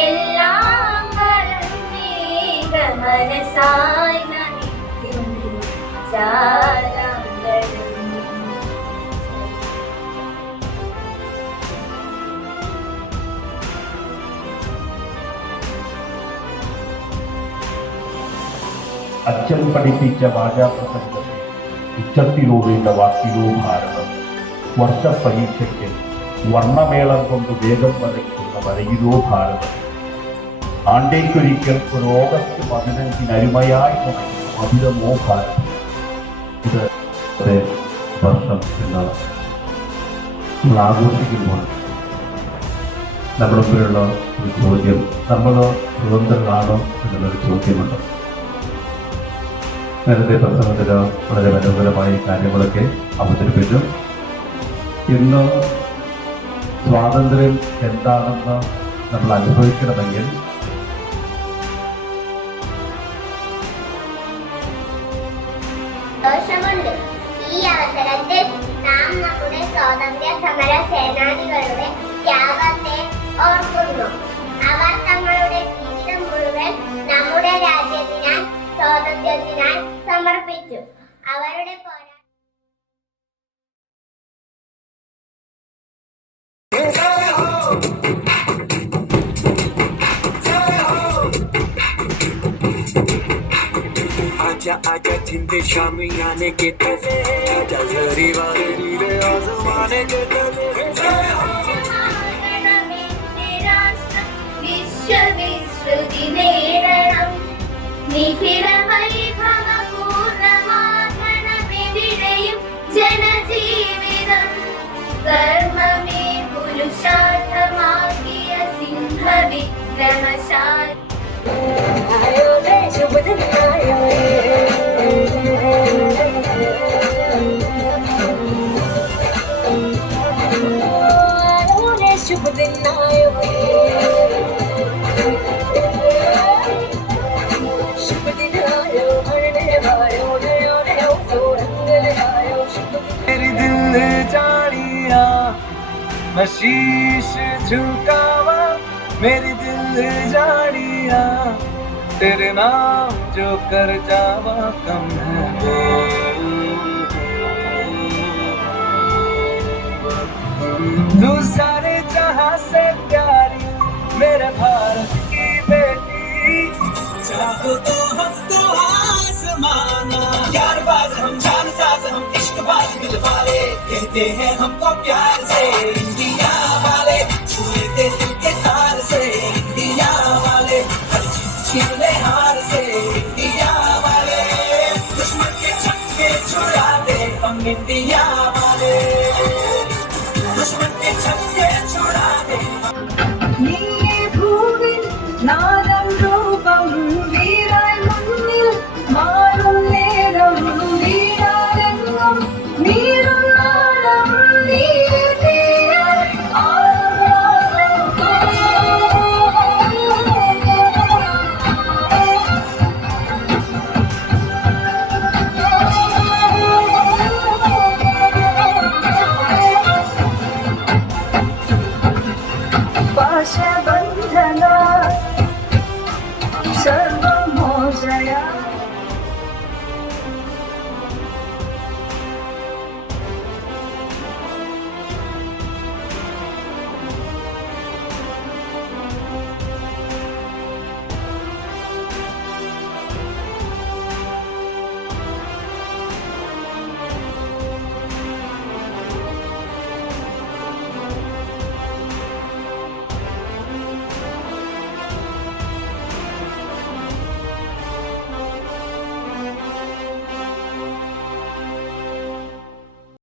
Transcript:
എല്ലാം മറന്നേക മനസായി നമിക്കുന്നു ചാരാങ്കരം. അച്ഛൻ പഠിപ്പിച്ച വാചാപ്രസംഗത്തെ ഉച്ചത്തിലൂടെയുള്ള വാക്കിലോ ഭാരതം. വർഷപരീക്ഷയ്ക്ക് വർണ്ണമേളം കൊണ്ട് വേഗം വരയ്ക്കുന്ന വരയിലോ ഭാരതം. ആണ്ടേക്കൊരിക്കൽ ഒരു ഓഗസ്റ്റ് 15 അരുമയായി തുടങ്ങുന്ന മധുരമോ ഭാരതം. ഇത് വർഷം എന്നാണ് നമ്മൾ ആഘോഷിക്കുമ്പോൾ നമ്മുടെ മുമ്പിലുള്ള ഒരു ചോദ്യം, നമ്മൾ സ്വതന്ത്രരാണോ എന്നുള്ളൊരു ചോദ്യമുണ്ട്. നേരത്തെ പ്രസംഗത്തിൽ വളരെ മനോഹരമായ കാര്യങ്ങളൊക്കെ അവതരിപ്പിച്ചു. ഇന്ന് സ്വാതന്ത്ര്യം എന്താണെന്ന് നമ്മൾ അനുഭവിക്കണമെങ്കിൽ ഈ അവസരത്തിൽ നാം നമ്മുടെ സ്വാതന്ത്ര്യ സമര സേനാനികളുടെ ത്യാഗത്തെ ഓർക്കുന്നു. അവർ തങ്ങളുടെ ജീവിതം മുഴുവൻ നമ്മുടെ രാജ്യത്തിനായി സ്വാതന്ത്ര്യത്തിനായി സമർപ്പിച്ചു. അവരുടെ आजा आजा जिंदे शामी आने के तले, आजा जरी वाले नीले आसमाने के तले. വിശ്വവിശ്രുതി നേടണം, നിഖില വൈഭവപൂർണ്ണമാകണമെവിടെയും ജനജീവിതം. ധർമ്മമേ പുരുഷാർത്ഥമാക്കിയ സിംഹവിക്രമശാലി. शुभ दिन आयो शुभ दिन आयो हरने भायो नयो नयो सोरंगल आयो. मेरी दिल जानिया मैं शीश झुकावा, मेरी दिल जानिया तेरे नाम जो कर जावा कम है वो. तू सारे जहां से प्यारी मेरे भारत की बेटी, चाहो तो हमको आसमाना. यार बाज हम जान साज हम इश्क बाज दिल वाले, कहते हैं हमको प्यार से इंडिया वाले. छुए थे दिल के तार से इंडिया वाले, हर चीज छीन ले हार से इंडिया वाले. दुश्मन के छक्के छुड़ा दे हम इंडिया वाले, दुश्मन के छक्के छुड़ा दे. നീ ഭൂവിൽ നാ